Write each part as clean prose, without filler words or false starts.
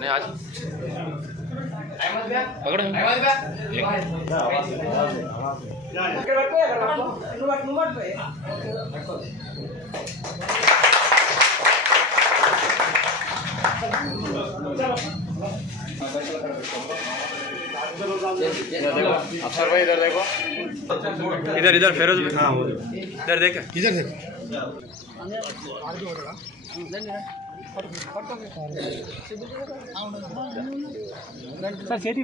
नहीं आज पकड़ो अफसर भाई इधर देखो, इधर इधर फेरोज इधर देख, इधर देख। सर सेठी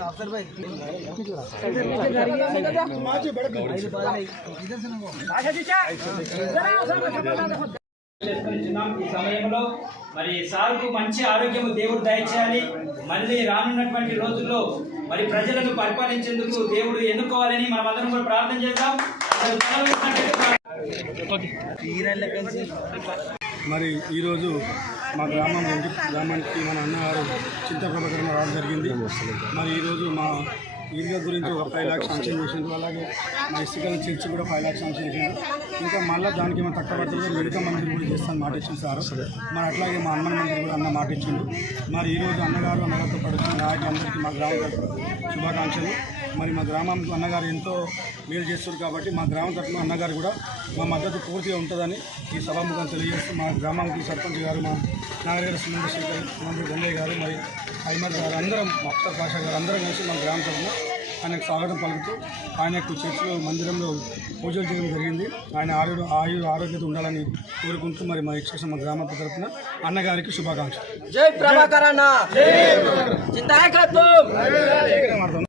अफसर भाई ఈ సమయంలో మరి సార్కు మంచి ఆరోగ్యం దేవుడు దయచేయాలి. మళ్ళీ రానున్నటువంటి రోజుల్లో మరి ప్రజలను పరిపాలించేందుకు దేవుడు ఎన్నుకోవాలని మనం అందరం కూడా ప్రార్థన చేద్దాం. మరి ఈరోజు మా గ్రామానికి మన అన్నగారు చింతప్రభకరణ రావడం జరిగింది. మరి ఈరోజు మా ఈద్గా గురించి ఒక 5 lakhs శాంక్షన్ చేసిండ్రు. అలాగే మా ఇసుకల చర్చి కూడా 5 lakhs శాంక్షన్ చేసిండ్రు. ఇంకా మళ్ళీ దానికి మనం తక్కువ పడుతుంది మెడికల్ మందిర్ కూడా చేస్తాను మాట ఇచ్చింది సార్. మరి అట్లాగే మా హనుమాన్ మందిర్ కూడా అన్న మాట ఇచ్చిండు. మరి ఈరోజు అన్నగారితో పడుతున్న నాయకులందరికీ మా గ్రామ శుభాకాంక్షలు. మరి మా గ్రామంలో అన్నగారు ఎంతో మేలు చేస్తారు కాబట్టి మా గ్రామం తరఫున అన్నగారు కూడా మా మద్దతు పూర్తిగా ఉంటుందని ఈ సభాముఖం తెలియజేస్తూ మా గ్రామానికి సర్పంచ్ గారు, మా నాగరిగారు, సుమంత్ర శేఖర్, మంత్రి గంగయ్య గారు, మరి అహ్మద్ గారు అందరం, అఖ్తర్ పాషా గారు అందరం కలిసి మా గ్రామం తరఫున ఆయనకు స్వాగతం పలుకుతూ ఆయనకు చర్చిలో మందిరంలో పూజలు చేయడం జరిగింది. ఆయన ఆరోగ్యత ఉండాలని కోరుకుంటూ మరి మా ఇచ్చేసిన మా గ్రామ తరఫున అన్నగారికి శుభాకాంక్షలు. జై ప్రభాకర్ అన్న.